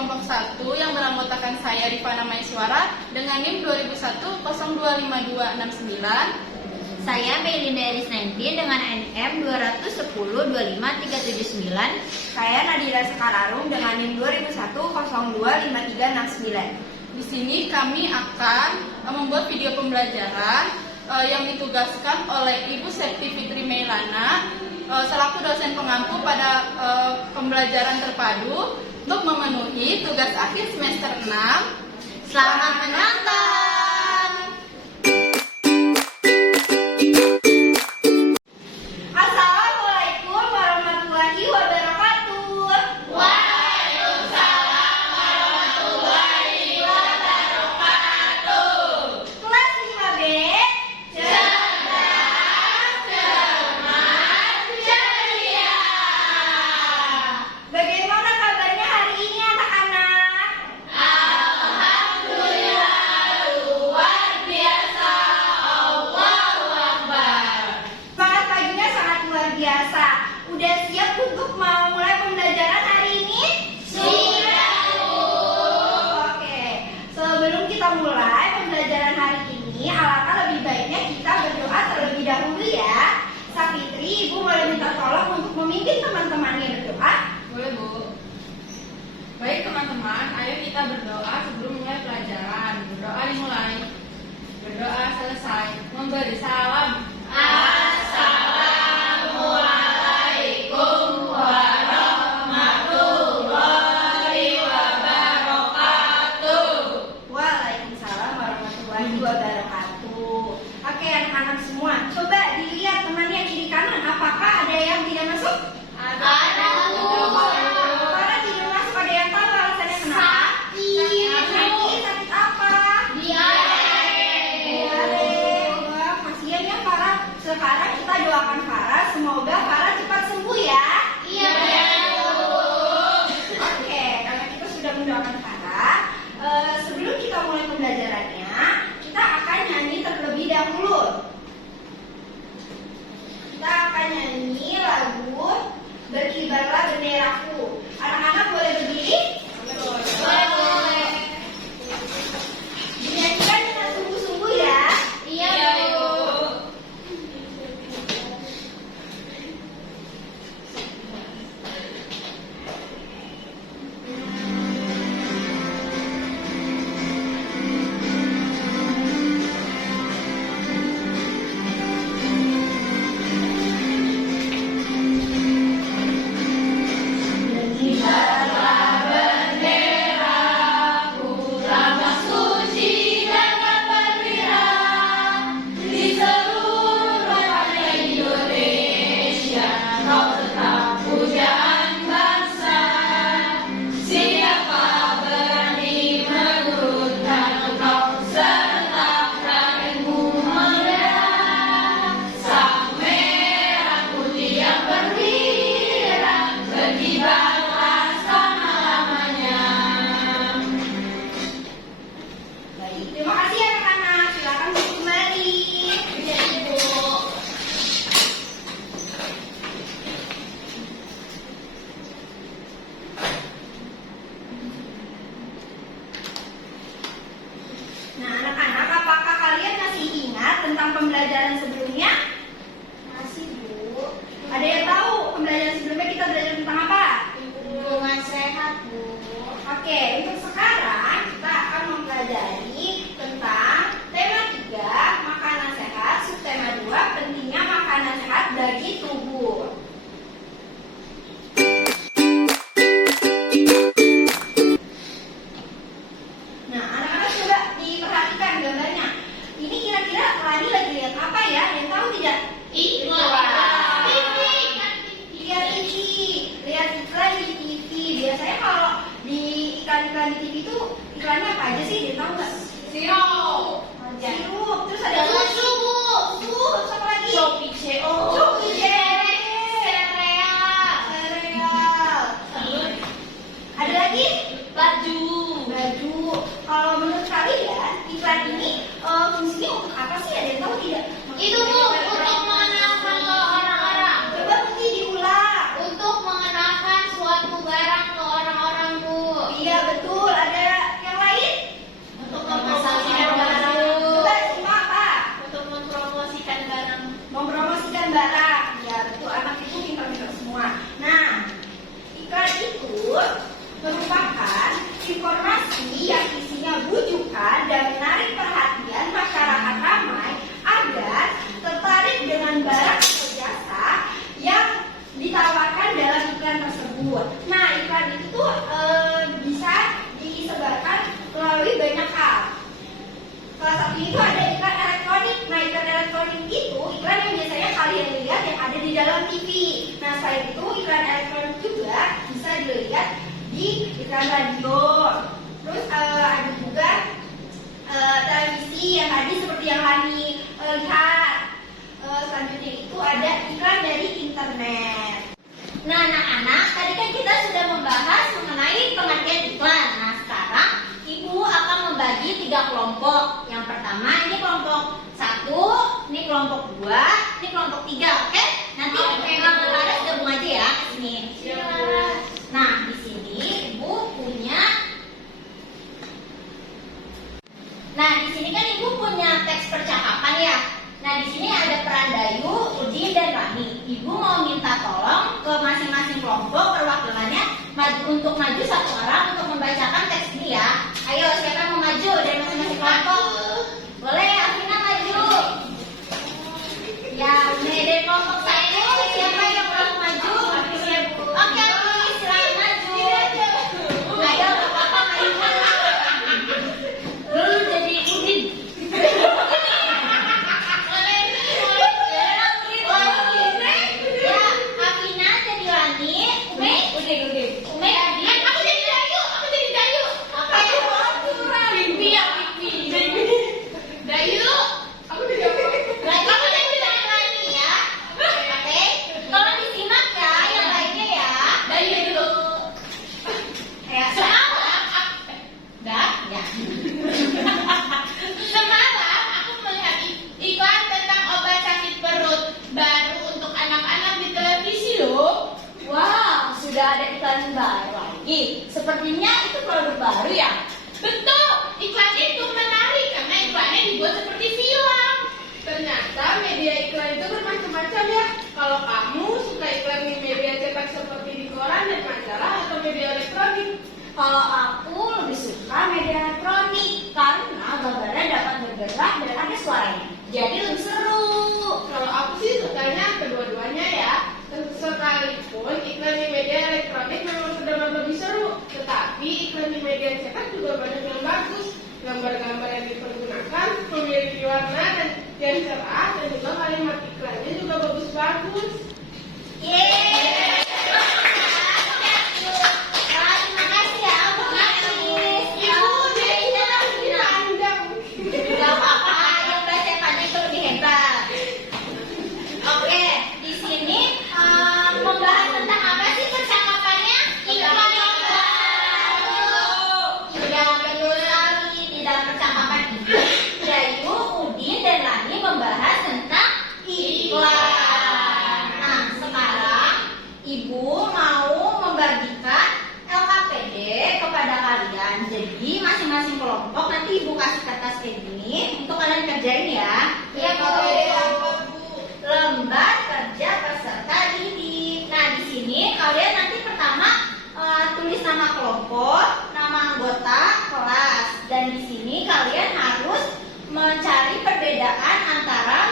kelompok 1 yang beranggotakan saya Rifana Maiswara dengan NIM 2001025269. Saya Melinda Erisnanti dengan NM 210-25379. Saya Nadira Sekararung dengan NIM 2001-025369. Di sini kami akan membuat video pembelajaran yang ditugaskan oleh Ibu Septi Fitri Meilana selaku dosen pengampu pada pembelajaran terpadu untuk memenuhi tugas akhir semester 6. Selamat menonton! Assalamualaikum warahmatullahi wabarakatuh. Waalaikumsalam warahmatullahi wabarakatuh. Kelas 5B, Cerdas, cermat, ceria. bagaimana kabarnya hari ini anak-anak? Alhamdulillah luar biasa. Allahu Akbar. Semangat paginya sangat luar biasa. Udah siap untuk memulai pembelajaran hari ini? Siap, Bu. Oke, sebelum kita mulai pembelajaran hari ini, alangkah lebih baiknya kita berdoa terlebih dahulu ya. Safitri, Ibu boleh minta tolong untuk memimpin teman-temannya berdoa? Boleh, Bu. Baik teman-teman, ayo kita berdoa sebelum mulai pelajaran. Berdoa dimulai. Berdoa selesai. Memberi salam. Assalamualaikum warahmatullahi wabarakatuh. Waalaikumsalam warahmatullahi wabarakatuh. Oke anak-anak semua, coba dilihat temannya kiri kanan. Apakah ada yang tidak masuk? Ada, Bu. Para tidak masuk, ada yang tahu alasannya kenapa? Sakit apa? Diare. Wah, kasihan ya Farah. Sekarang kita doakan Farah, semoga Farah cepat sembuh ya. Iya, Bu. Oke, karena kita sudah mendoakan Farah, sebelum kita mulai pembelajarannya, kita akan nyanyi terlebih dahulu. Kita akan nyanyi lagu Berkibarlah Benderaku. Anak-anak boleh berdiri? Boleh. Dinyanyikan dengan sungguh-sungguh ya. Iya, Bu. Kibarlah benderaku, lambang suci dengan perwira di seluruh tanah Indonesia. Kau tetap pujaan bangsa. Siapa berani menurunkan engkau, serentak rakyatmu menyerah. Sang merah putih yang perwira berkibarlah selama-lamanya. Baik, terima kasih anak-anak. Silakan duduk kembali. Nah, anak-anak, apakah kalian masih ingat tentang pembelajaran sebelumnya? Masih, Bu. Ada yang tahu pembelajaran sebelumnya kita belajar tentang apa? Hubungan sehat, Bu. Oke, untuk sekarang kita akan mempelajari tentang tema 3, makanan sehat, subtema 2, pentingnya makanan sehat bagi tubuh. Nah, anak-anak coba diperhatikan gambarnya. Ini kira-kira tadi lagi lihat apa ya? Ada yang tahu tidak? Iklan. TV. Lihat TV. Lihat iklan di TV. Biasanya kalau di iklan-iklan di TV itu iklannya apa aja sih? Dia tahu nggak? Sirup. Sirup. Terus ada Susu, Bu. susu. Terus apa lagi? Shopee CO. Shopee Sereal. Ada lagi? Baju. Baju. Kalau menurut kalian iklan ini fungsinya untuk apa sih? Ada yang tahu tidak? Itu, Bu, untuk mengenalkan ke orang-orang. Coba mungkin diulang. Untuk mengenalkan suatu barang ke orang-orang, Bu. Iya betul. tersebut merupakan informasi yang isinya bujukan dan menarik perhatian masyarakat ramai agar tertarik dengan barang atau jasa yang ditawarkan dalam iklan tersebut. Nah, iklan itu tuh bisa disebarkan melalui banyak hal. Salah satunya itu ada iklan elektronik. Nah, iklan elektronik itu iklan yang biasanya kalian lihat yang ada di dalam TV. Nah, selain itu iklan elektronik juga bisa dilihat di iklan radio. Terus ada juga televisi yang tadi seperti yang Lani lihat. Selanjutnya itu ada iklan dari internet. Nah, anak-anak, tadi kan kita sudah membahas mengenai pengertian iklan. Nah, sekarang Ibu akan membagi 3 kelompok. Yang pertama ini kelompok 1, ini kelompok 2, ini kelompok 3, oke? Nanti Laras gabung aja ya ke sini. Nah, di sini Ibu punya. Nah, di sini kan Ibu punya teks percakapan ya. Nah, di sini ada peran Dayu, Udin, dan Rani. Ibu mau minta tolong ke masing-masing kelompok perwakilannya untuk maju 1 orang untuk membacakan teks ini ya. Ayo, siapa yang mau maju dari masing-masing kelompok? Boleh, Afina maju. Ya, dari kelompok 1, siapa yang mau maju? Oke, silakan maju. Ayo, gak apa-apa, maju. Lu jadi Udin. Semalam aku melihat iklan tentang obat sakit perut baru untuk anak-anak di televisi loh. Wow, sudah ada iklan baru lagi. Sepertinya itu produk baru ya? Betul, iklan itu menarik karena iklannya dibuat seperti film. Ternyata media iklan itu bermacam-macam ya. Kalau kamu suka iklan di media cetak seperti di koran dan majalah atau media elektronik? Kalau aku lebih suka media elektronik karena gambarnya dapat bergerak dan ada suaranya. Jadi lebih seru. Kalau aku sih sukanya kedua-duanya ya. Sekalipun iklan di media elektronik memang terdengar lebih seru, tetapi iklan di media cetak juga banyak yang bagus. Gambar-gambar yang dipergunakan memiliki warna dan yang cerah, dan juga kalimat iklannya juga bagus-bagus. Yeay. Terima kasih ya, Bu Manis. Ibu, jadi panjang. Gak apa-apa, yang baca panjang itu lebih hebat. Oke, di sini membahas tentang apa sih percakapannya? Iklan yang baru. Sudah betul lagi di dalam percakapan ini. Dayu, Udin, dan Lani membahas tentang iklan. Nah, sekarang Ibu mau membagikan LKPD kepada kalian. Jadi masing-masing kelompok nanti Ibu kasih kertas kayak gini untuk kalian kerjain ya. Iya, Bu. Lembar kerja peserta didik. Nah, di sini kalian nanti pertama tulis nama kelompok, nama anggota kelas, dan di sini kalian harus mencari perbedaan antara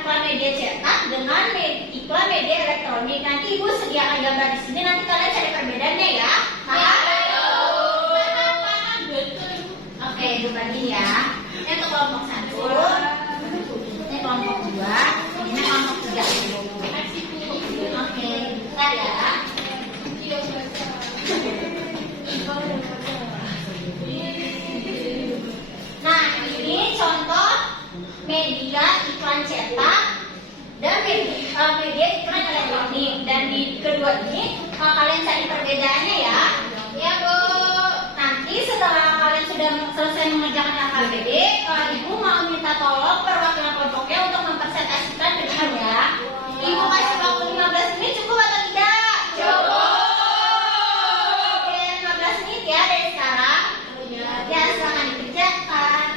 iklan media cetak dengan iklan media elektronik. Nanti Ibu sediakan gambar di sini, nanti kalian cari perbedaannya ya. Oke, Ibu bagi ya. Ini untuk kelompok 1, ini kelompok 2, ini kelompok 3. Oke, bentar ya. Nah, ini contoh media iklan cetak dan media iklan elektronik. Dan di kedua ini kalian cari perbedaannya ya. Ya, Bu. Nanti setelah kalian sudah selesai mengerjakan LKPD, Ibu mau minta tolong perwakilan kelompoknya untuk mempresentasikan ke depan ya. Ibu kasih waktu 15 menit cukup atau tidak? Cukup. Oke, 15 menit ya dari sekarang. Ya, silakan dikerjakan.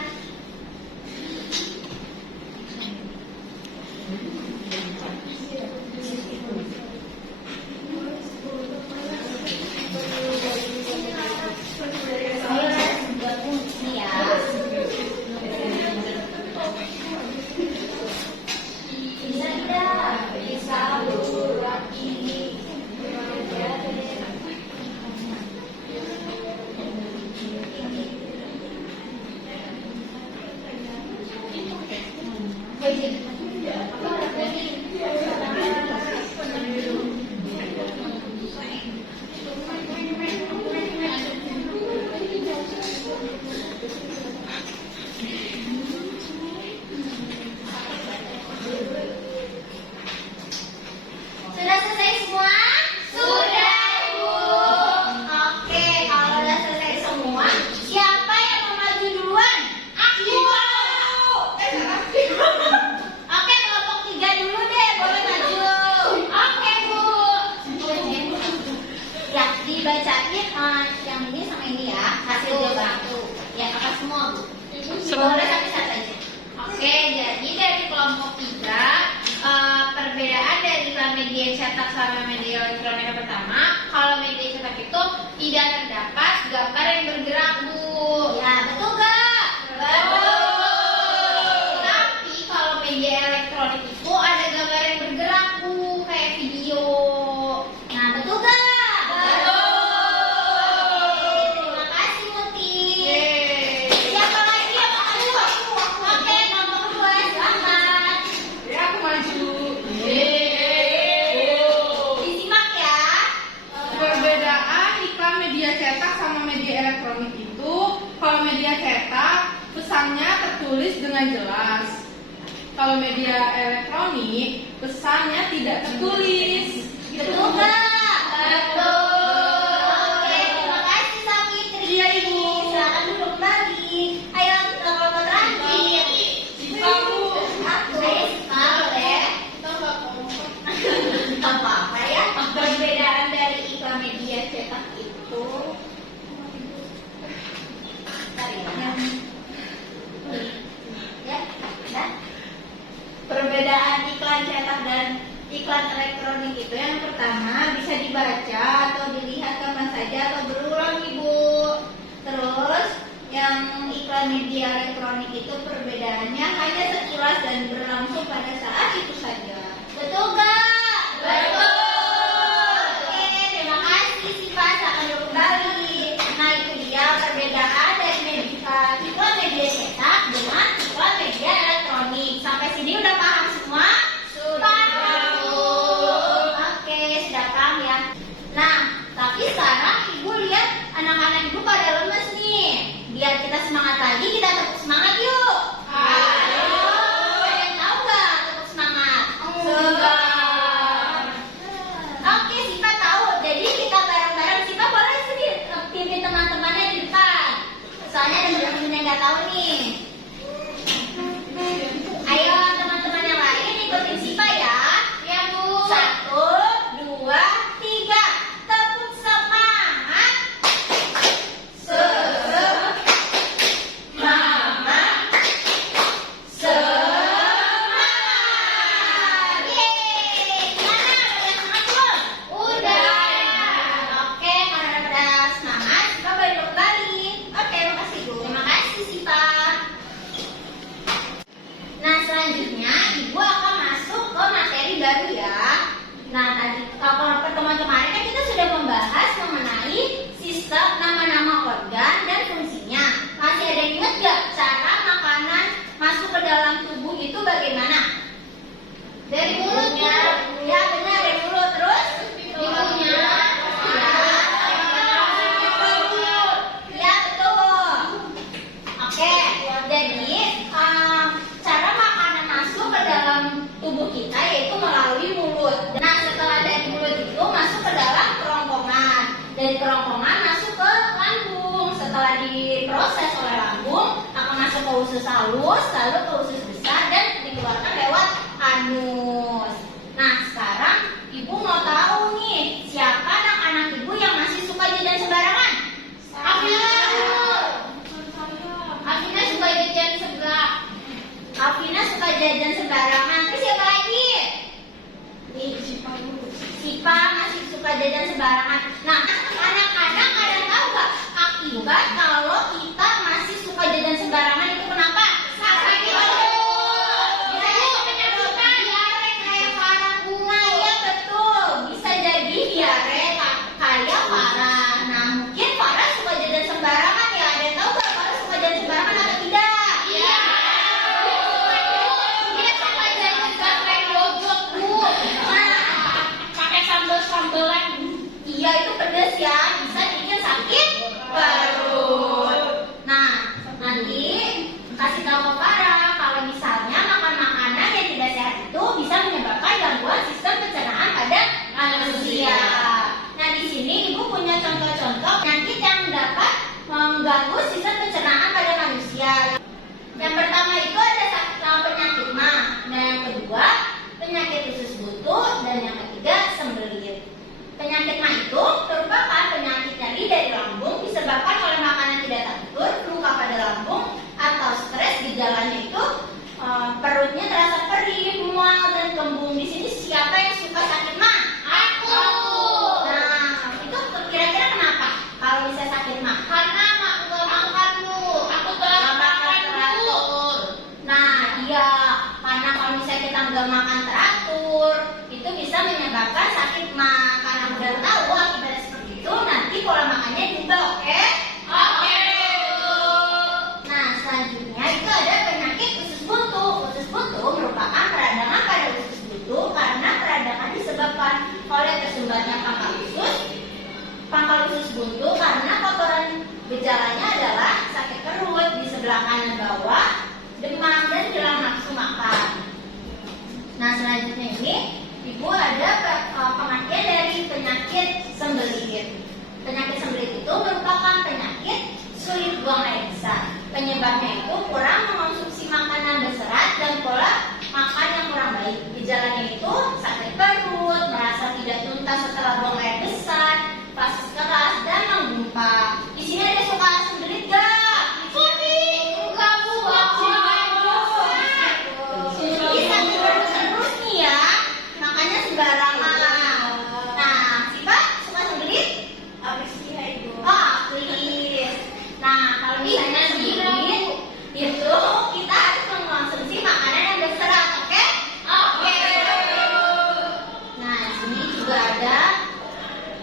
dibacain yang ini sama ini ya, hasil jawaban satu. Ya, kakak semua Bu. Boleh tapi satu aja. Oke, jadi dari kelompok 3 perbedaan dari iklan media cetak sama media elektronik yang pertama, kalau media cetak itu tidak terdapat gambar yang bergerak Bu. Ya, betul gak? Betul. Tapi kalau media elektronik itu ada gambar yang bergerak Bu, kayak video. Nah, betul gak? Terima kasih Muti. Siapa lagi yang mau adu? Oke, nomor 2 silakan. Ya, aku maju. Disimak ya. Perbedaan iklan media cetak sama media elektronik itu, kalau media cetak pesannya tertulis dengan jelas. Kalau media elektronik pesannya tidak tertulis. Betul nggak? Betul. Oke, terima kasih Safitri. Iya, Ibu. Silakan duduk kembali. Ayo kelompok terakhir. Kamu Ayo, boleh. Nggak apa-apa ya. Perbedaan dari iklan media cetak itu. Ya, ya. Perbedaan iklan cetak dan iklan elektronik itu yang pertama bisa dibaca atau dilihat kapan saja atau berulang Ibu. Terus yang iklan media elektronik itu perbedaannya hanya sekilas dan berlangsung pada saat itu saja. Betul gak? Betul. Oke, terima kasih Siva, akan kembali. Nah itu dia perbedaan dari iklan media cetak dengan iklan media elektronik. Sampai sini udah paham semua? Paham. Oke, sudah paham ya. Nah, tapi sekarang Ibu lihat anak-anak Ibu pada lemes nih. Biar kita semangat lagi, kita tepuk semangat yuk. Ayo. Ada yang tahu nggak tepuk semangat? Enggak. Oke, Siva tahu. Jadi kita bareng-bareng. Siva boleh sih pimpin teman-temannya di depan. Soalnya ada teman-teman yang nggak tahu nih. Ayo teman-teman yang lain ikutin Siva ya. Ya Bu. 1, 2, 3. Tepuk semangat. Semangat. Semangat. Yeay. Gimana? Udah semangat belum? Udah. Oke, karena udah semangat, Siva boleh kembali. Oke, makasih Bu. Terima kasih Siva. Nah, selanjutnya Ibu akan masuk ke materi baru ya. Nah, tadi kalau pertemuan kemarin kan kita sudah membahas mengenai sistem nama-nama organ dan fungsinya. Masih ada yang ingat gak cara makanan masuk ke dalam tubuh itu bagaimana? Dari mulutnya. Ya benar, dari mulut. Terus hidungnya. Ya betul. Oke, jadi cara makanan masuk ke dalam tubuh kita yaitu melalui mulut. Nah, setelah dari mulut itu masuk ke dalam kerongkongan. Dari kerongkongan masuk ke lambung. Setelah diproses oleh lambung akan masuk ke usus halus, lalu ke usus besar dan dikeluarkan lewat anus. Nah, sekarang Ibu mau tahu nih siapa anak-anak Ibu yang masih suka jajan sembarangan? Afina suka jajan sebelah. Afina suka jajan sembarangan. Terus siapa lagi? Nih, Sipa masih suka jajan sembarangan. Nah, anak-anak ada tahu nggak akibat kalau kita masih suka jajan sembarangan itu kenapa? Sakit perut. Bisa penyakit diare kayak parah bunga ya betul. Bisa jadi diare kayak parah. Nah, mungkin parah suka jajan sembarangan ya. Ada yang tahu nggak parah suka jajan sembarangan atau tidak? Iya. Dia suka jajan sampai dodot Bu. Nah, pakai sambal-sambalan. Iya itu pedas ya, bisa bikin sakit perut. menyebabkan sakit mah. Karena udah tahu akibatnya seperti itu, nanti pola makannya juga, oke? Oke. Nah, selanjutnya itu ada penyakit usus buntu. Usus buntu merupakan peradangan pada usus buntu karena peradangan disebabkan oleh tersumbatnya pangkal usus buntu karena kotoran. Gejalanya adalah sakit perut di sebelah kanan bawah, demam, dan hilang nafsu makan. Nah, selanjutnya ini Ibu ada pengertian dari penyakit sembelit. Penyakit sembelit itu merupakan penyakit sulit buang air besar. Penyebabnya itu kurang mengonsumsi makanan berserat dan pola makan yang kurang baik. Gejalanya itu sakit perut, merasa tidak tuntas setelah buang air besar, pasus keras, dan menggumpal. Di sini ada suka sembelit gak? Enggak, Bu. Bisa terus nih ya, makanya sembarangan. Nah, siapa suka sembelit? Please. Nah, kalau misalnya sembelit itu kita harus mengkonsumsi makanan yang berserat, oke? Oke. Nah, di sini juga ada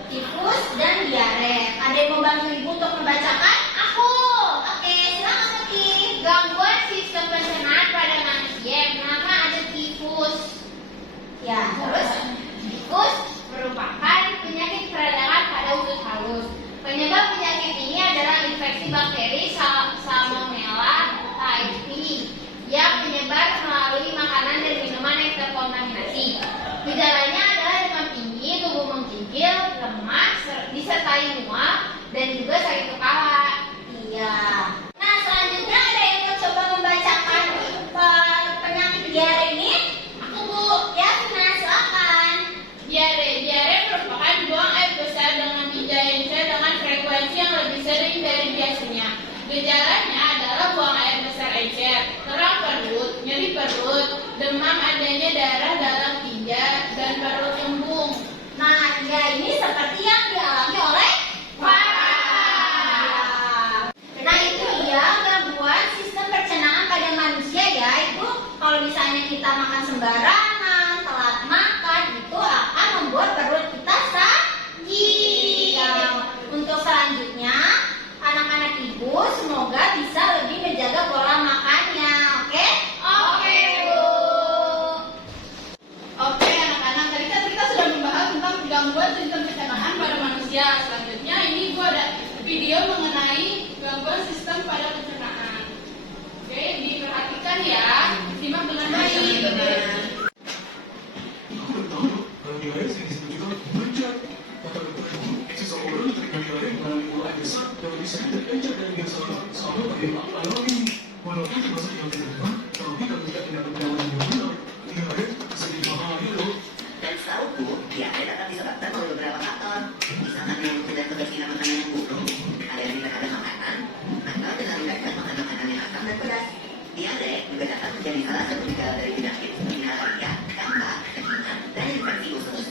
tifus dan diare. Ada yang mau bantu Ibu untuk membacakan? Aku. Oke, silakan Putih. Gangguan sistem pencernaan pada manusia yang bernama ada tifus. Ya, terus Tifus merupakan penyakit peradangan pada usus halus. Penyebab penyakit ini adalah infeksi bakteri Salmonella typhi yang menyebar melalui makanan dan minuman yang terkontaminasi. Gejalanya adalah demam tinggi, tubuh menggigil, lemas, disertai mual, dan juga sakit kepala. iya. Nah, selanjutnya ada yang mau coba membacakan penyakit diare ini? Aku, Bu. Ya, nah, silakan. Diare merupakan buang air besar dengan diare dengan frekuensi yang lebih sering dari biasanya. Gejalanya adalah buang air besar encer, terang perut, nyeri perut, demam, adanya darah dalam tinja, dan perut embung. Nah, ya ini seperti yang dialami oleh Farah. Nah, itu dia gangguan sistem pencernaan pada manusia ya. Itu kalau misalnya kita makan sembarangan, telat makan, itu akan membuat perut kita sakit. Untuk selanjutnya, anak-anak Ibu semoga bisa lebih menjaga pola makannya, oke? Oke, Bu. Oke anak-anak, tadi kan kita sudah membahas tentang gangguan sistem pencernaan pada manusia. Selanjutnya ini gua ada video mengenai gangguan sistem pada pencernaan. Oke, diperhatikan ya, simak dengan baik. Dan setahuku, diare dapat disebabkan oleh beberapa faktor. Misalkan yang tidak kebersihan makanan yang buruk, alergi terhadap makanan, atau terlalu banyak makan makanan yang asam dan pedas. Diare juga dapat menjadi salah satu gejala dari penyakit seperti malaria, campak, kencing, dan infeksi usus.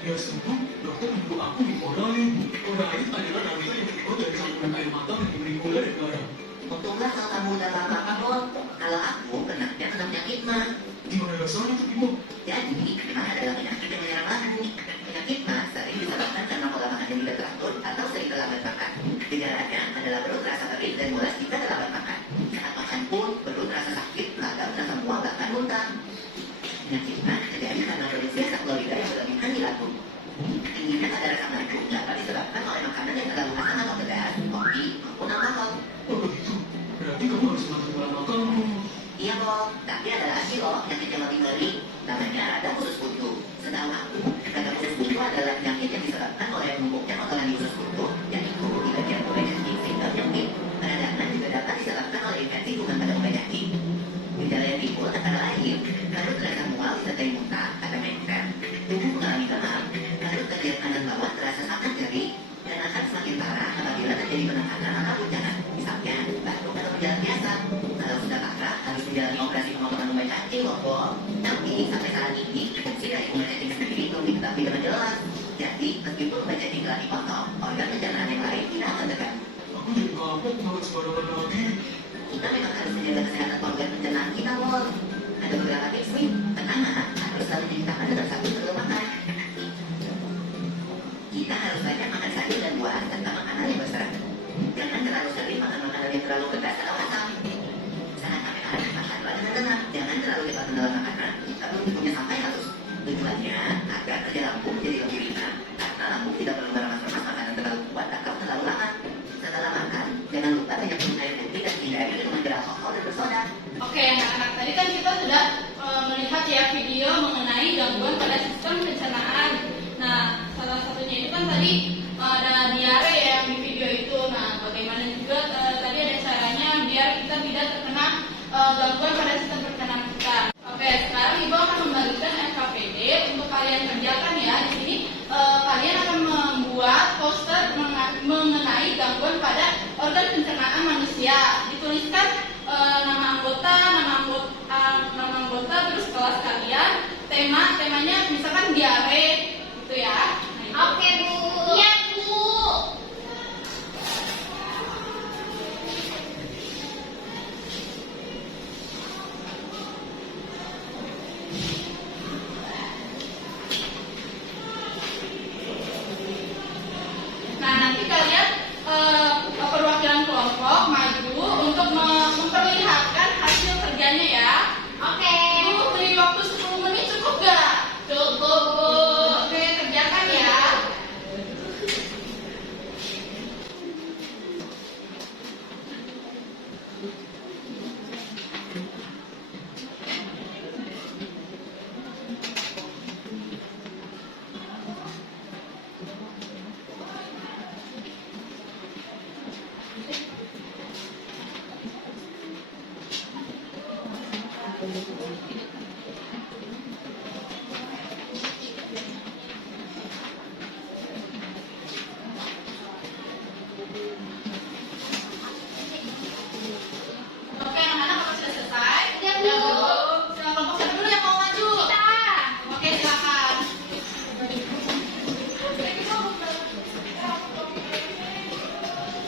Ya sembuh, dokter menyuruh aku diodain. Odain adalah narkoba yang dibuat dari campuran air mata yang diberi gula dan garam. Untunglah kalau kamu udah lama kabur. Kalau aku kenanya kena penyakit mah. Gimana rasanya tuh Bimo? Jadi, mah adalah penyakit yang menyerang lambung. Penyakit mah sering disebabkan karena pola makan yang tidak teratur atau sering terlambat makan. Gejalanya adalah perut rasa perih dan mulas jika terlambat makan. Saat makan pun, perut rasa sakit, radang, rasa mual, bahkan muntah. Penyakit mah terjadi karena produksi asam klorida yang berlebihan di lambung. Tingginya kadar asam lambung dapat disebabkan oleh makanan yang terlalu asam atau pedas, kopi, maupun alkohol. Oh begitu, berarti kamu harus mengatur pola makanmu. Iya, Bob, tapi ada lagi loh penyakit yang lebih ngeri. Namanya radang usus buntu. Setahu aku, radang usus buntu adalah penyakit yang disebabkan oleh menumpuknya kotoran di usus buntu, yaitu di bagian kulit cacing sehingga penyakit. Peradangan juga dapat disebabkan oleh infeksi kuman pada kulit cacing. Gejala yang timbul antara lain, perut terasa mual disertai muntah atau mencret, tubuh mengalami demam, perut bagian kanan bawah terasa sangat nyeri, dan akan semakin parah apabila terjadi penekanan atau guncangan, misalnya batuk atau gejala biasa. Kalau sudah parah, harus menjalani operasi pemotongan lumbai cacing loh, Bob. Tapi sampai saat ini, fungsi dari lumbai cacing sendiri belum diketahui dengan jelas. Jadi, meskipun lumbai cacing telah dipotong, organ pencernaan yang lain tidak akan terganggu. Aku jadi kapok makan sembarangan lagi. Kita memang harus menjaga kesehatan organ pencernaan kita, Bob. Ada beberapa tips nih. Pertama, harus selalu cuci tangan dengan sabun sebelum makan. video mengenai gangguan pada sistem pencernaan. Nah, salah satunya itu kan tadi ada diare yang di video itu. Nah, bagaimana juga tadi ada caranya biar kita tidak terkena gangguan pada sistem pencernaan kita. Oke, sekarang Ibu akan membagikan FKPD untuk kalian kerjakan ya. Di sini kalian akan membuat poster mengenai gangguan pada organ pencernaan manusia. Dituliskan nama anggota, terus kelas kalian, temanya misalkan diare, gitu ya. Nah, Oke, Bu. Iya, Bu. Nah, nanti kalian perwakilan kelompok maju untuk memperlihatkan hasil kerjanya ya. Oke. Ibu beri waktu 10 menit cukup gak? Cukup, Bu. Oke, kerjakan ya. Oke, anak-anak kalau sudah selesai, Udah, Bu. silakan kelompok satu dulu yang mau maju. Kita. Oke, silakan.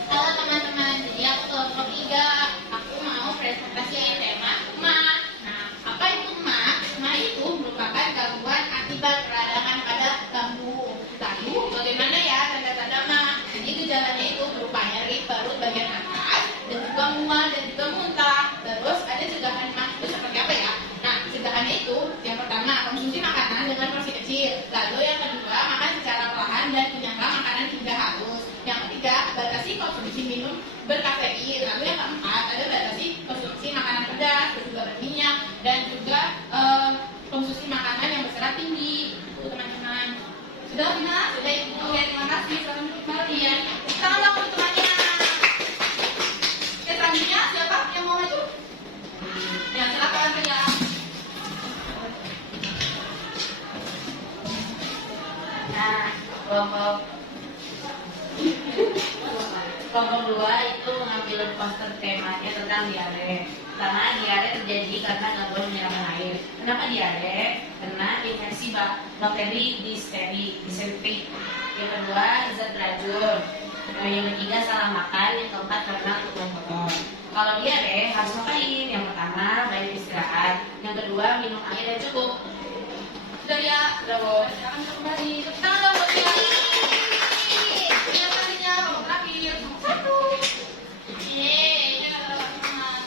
Halo teman-teman, jadi aku kelompok 3. Aku mau presentasi tema emak. Nah, apa itu emak? Emak itu merupakan gangguan akibat peradangan pada bambu. Lalu, bagaimana ya tanda-tanda emak? Jadi gejalanya itu berupa nyeri perut bagian atas, dan juga mual dan juga muntah. Terus ada cegahan emak itu seperti apa ya? Nah, cegahannya itu yang pertama konsumsi makanan dengan porsi kecil. Lalu yang kedua makan secara perlahan dan kunyahkan makanan hingga halus. Yang ketiga, batasi konsumsi minum berkafein. Lalu yang keempat, ada batasi konsumsi makanan pedas dan juga berminyak dan juga konsumsi makanan yang berserat tinggi. Itu teman-teman. Sudah, Bina? Sudah, Ibu. Oke, terima kasih. Selamat duduk kembali. Iya. Tangan dong untuk temannya. Oke, selanjutnya siapa yang mau maju? Ya, silakan ya. Nah, kelompok 2 itu mengambil poster temanya tentang diare. Karena diare terjadi karena gangguan penyerapan air. Kenapa diare? Karena infeksi bakteri disentri. Yang kedua, zat beracun. Yang ketiga, salah makan. Yang keempat, karena untuk kotor. Kalau diare harus ngapain? Yang pertama, banyak istirahat. Yang kedua, minum air yang cukup. Sudah ya. Sudah, Bu. Silakan kembali. Tepuk tangan dong buat dia. Lihat tadinya, kelompok terakhir. Nomor 1. Yeay. Ya, semangat.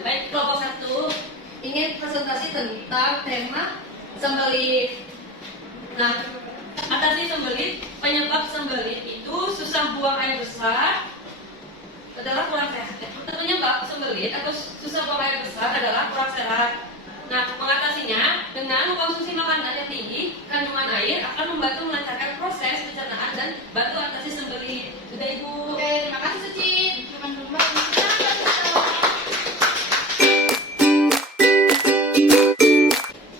Baik, kelompok 1 ingin presentasi tentang tema sembelit. Nah, atasi sembelit, penyebab sembelit itu susah buang air besar adalah kurang sehat. Penyebab sembelit atau susah buang air besar adalah kurang sehat. Nah, mengatasinya dengan mengkonsumsi makanan yang tinggi kandungan air akan membantu melancarkan proses pencernaan dan bantu atasi sembelit. Sudah, Ibu. Oke, terima kasih Suci. Teman kembali.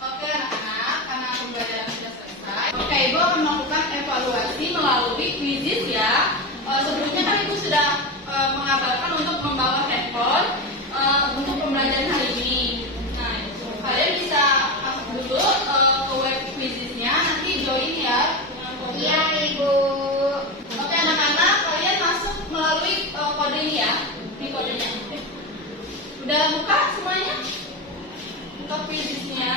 Oke anak-anak, karena pembelajaran sudah selesai. Oke, Ibu akan melakukan evaluasi melalui quizzes ya. Sebelumnya kan Ibu sudah mengabarkan untuk membawa handphone untuk pembelajaran hari ini. Nah, kalian bisa masuk dulu ke web quizzesnya, nanti join ya dengan kode. Iya, Ibu. Oke anak-anak, kalian masuk melalui kode ini ya, di kodenya. Udah buka semuanya? Buka quizzesnya.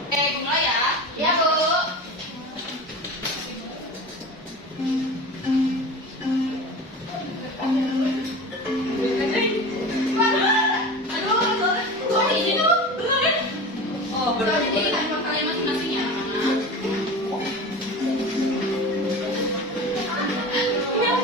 Oke, mulai ya. Ya, Bu. Aduh, kok ini dulu? Belum deh. Oh, Soalnya di handphone kalian masing-masing ya. Ini apa?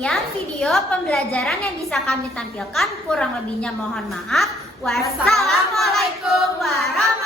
sekian video pembelajaran yang bisa kami tampilkan. Kurang lebihnya mohon maaf. Wassalamualaikum warahmatullahi wabarakatuh.